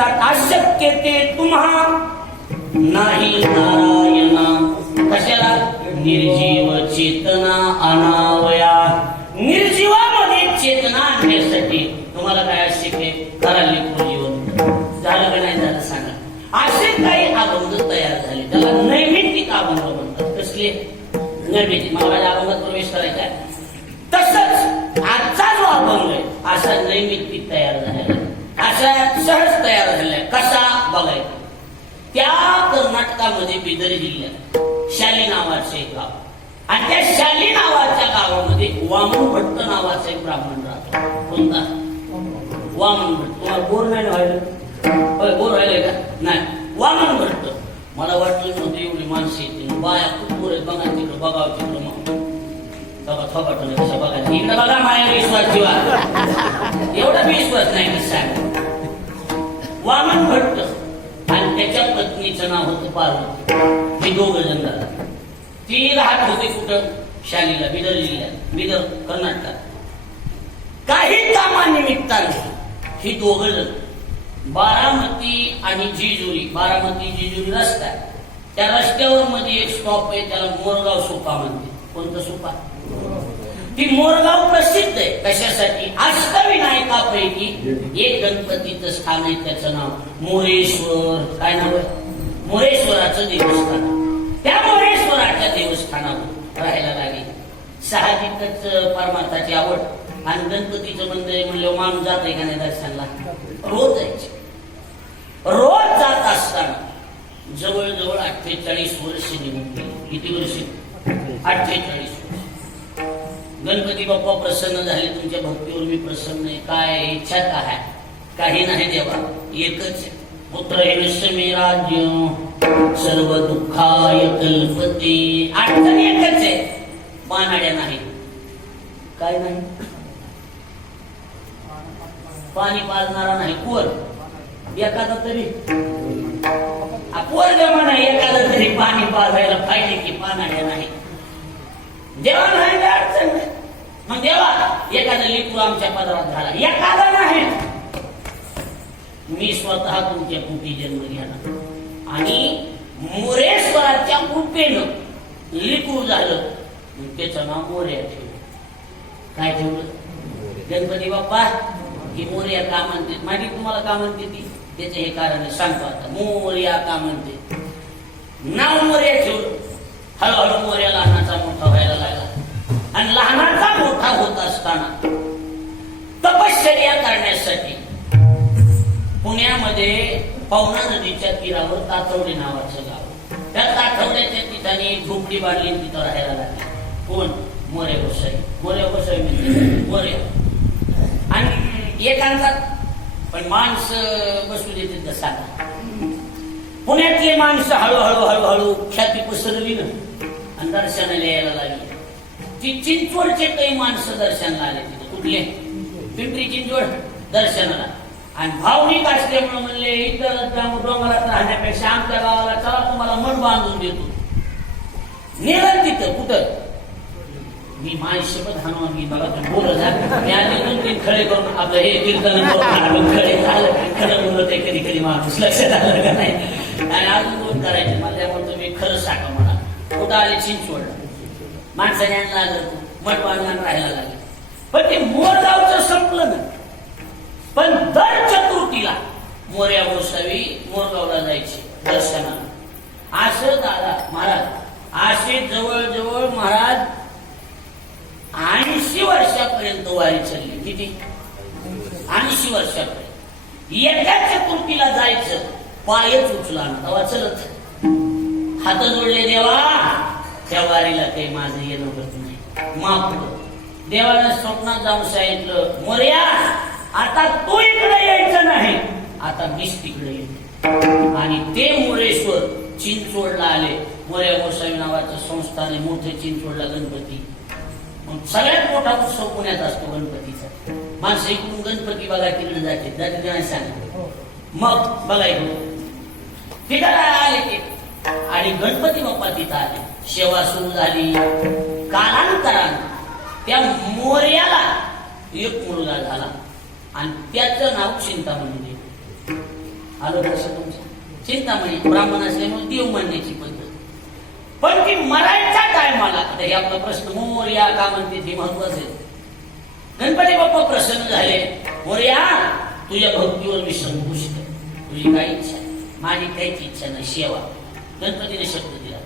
म्हणतात अशक्य ते तुम्हा. नाही नारायणा कशाला? निर्जीव चेतना अनावया. निर्जीवामध्ये चेतना आणण्यासाठी तुम्हाला काय अशक्य करा लिखून जीवन. झालं का नाही झालं सांगा. असे काही अभंग तयार झाले. त्याला नैमित्तिक अभंग म्हणतात. कसले? नैमित्तिक. महाराज अभंगात प्रवेश करायचा आहे. तसंच आजचा जो अभंग आहे असा नैमित्तिक तयार झाला. सहज तयार झालेला कसा? बघायचा त्या कर्नाटकामध्ये बिदर जिल्ह्यात शाली नावाचे एक गाव. आणि त्या शाली नावाच्या गावामध्ये वामन भट्ट नावाचा एक ब्राह्मण राहतो. कोणता? वामन भट्ट तुम्हाला बोर नाही व्हायला? बोर व्हायला का? नाही. वामन भट्ट मला वाटलं नव्हतं एवढी माणसं येतील. बाया खूप बोर आहे बघा तिकडं बघावं तिकडं मग. बघा कसं बघा. इकडं बघा विश्वास जीवा. एवढा विश्वास नाही साहेब वामन भट्ट आणि त्याच्या पत्नीचं नाव होतं पार्वती. हे दोघं जण राहतात ती राहत होती कुठं? शालीला बिदर जिल्ह्यात बिदर कर्नाटकात. काही कामानिमित्ताने ही दोघ जण बारामती आणि जिजुरी बारामती जिजुरी रस्ता. आहे. त्या रस्त्यावर मध्ये एक स्टॉप आहे त्याला मोरगाव सोपा म्हणते कोणतं सोपा? ती मोरगाव प्रसिद्ध आहे. कशासाठी? अष्टविनायकापैकी एक गणपतीचं स्थान आहे त्याचं नाव मोरेश्वर. काय नाव आहे? मोरेश्वराचं देवस्थान. त्या मोरेश्वराच्या देवस्थानावर राहायला लागेल. साहजिकच परमार्थाची आवड. आणि गणपतीचं मंदिर आहे म्हणलं माणूस जात आहे का नाही दर्शनला? रोज जायचे. रोज जात असताना जवळजवळ अठ्ठेचाळीस वर्ष निघून किती वर्ष? अठ्ठेचाळीस गणपती बाप्पा प्रसन्न झाले तुमच्या भक्तीवर मी प्रसन्न आहे. काय इच्छा काय काही नाही देवा. एकच पुत्र हे राज्य सर्व दुःखाय कल्पते. अडचण एकच आहे. पानाड्या नाही. काय नाही? पाणी पाजणारा नाही. कोण एखादा तरी. पोर नाही. एखादा तरी पाणी पाजायला पाहिजे की पानाड्या नाही. देवा नाही. मग देवा एखादा लिपू आमच्या पदरात झाला. एखादा नाही. मी स्वतः तुमच्या कुटी जन्म घेणार. आणि मोरेश्वराच्या कृपेनं लिकू झालं. त्याचं नाव मोर्या ठेवलं काय ठेवलं? गणपती बाप्पा ही मोर्या का म्हणते माहिती तुम्हाला का म्हणते ती? त्याचं हे कारण सांगतो आता. मोर्या का म्हणते नाव मोर्या ठेवलं. हळूहळू मोर्या पवना नदीच्या तीरावर तातवडे नावाचं गाव. त्या तातवड्याच्या ठिकाणी एक झोपडी बांधली तिथं राहायला लागली. कोण? मोरे गोसाई. मोरे गोसाई म्हणजे मोरे. आणि एकांतात पण माणसं बसू देते तसा. सांगा पुण्यातली माणसं हळूहळू हळूहळू ख्याती पसरली ना. आणि दर्शनाला यायला लागली. ती चिंचवडचे काही माणसं दर्शनाला आले तिथे. कुठले? पिंपरी चिंचवड दर्शनाला. आणि भावनिक असल्यामुळे म्हणले इतर डोंगरात राहण्यापेक्षा आमच्या गावाला चला तुम्हाला मठ बांधून देतो. नेलं तिथं कुठं? मी माय शपथ हनुमान मी बघा तुम्ही बोलत मी आधी तीन खडे करून आपलं हे कीर्तन करून झालं. खरं बोलत आहे कधी कधी माणूस लक्षात आलं का नाही? आणि अजून दोन करायचे. मला त्यामुळे तुम्ही खरं सांगा म्हणा. कुठं आले? चिंचवड माणसाने आणला लागलं मठ बांधला राहायला लागलं. पण ते मोरगावचं संपलं ना. पण दर चतुर्थीला मोर्या गोसावी मोरगावला जायचे दर्शनाला. असं दादा महाराज असे जवळजवळ महाराज ऐंशी वर्षापर्यंत वारी चालली. किती? ऐंशी वर्षापर्यंत. एका चतुर्थीला जायचं पायच उचला ना तेव्हा चलत. हात जोडले देवा त्या वारीला काही माझं येणं होत नाही. माफ देवानं स्वप्नात जाऊन सांगितलं मोर्या आता तू इकडे यायचं नाही. आता मीच तिकडे येते आणि ते मोरेश्वर चिंचवडला आले. मोर्या गोसावी नावाचं संस्थान मोठे चिंचवडला गणपती. मग सगळ्यात मोठा उत्सव पुण्यात असतो गणपतीचा. माणसं इकडून गणपती बघा तिकडे जाते. जाते नाही सांगा मग बघा इकडून. आले ते. आणि गणपती बाप्पा तिथं आले. सेवा सुरू झाली. कालांतरानं त्या मोर्याला एक मुलगा झाला. आणि त्याचं नाव चिंतामणी. देवी आलं लक्षात तुमचं? चिंतामणी ब्राह्मण असल्यामुळे देव म्हणण्याची पद्धत. पण ती मरायचा टायमाला तरी आपला प्रश्न मोर्या का म्हणते ते महत्त्वाचे गणपती बाप्पा प्रसन्न झाले. मोर्या तुझ्या भक्तीवर मी संतुष्ट तुझी काय इच्छा माझी काहीच इच्छा नाही. सेवा गणपतीने शब्द दिला.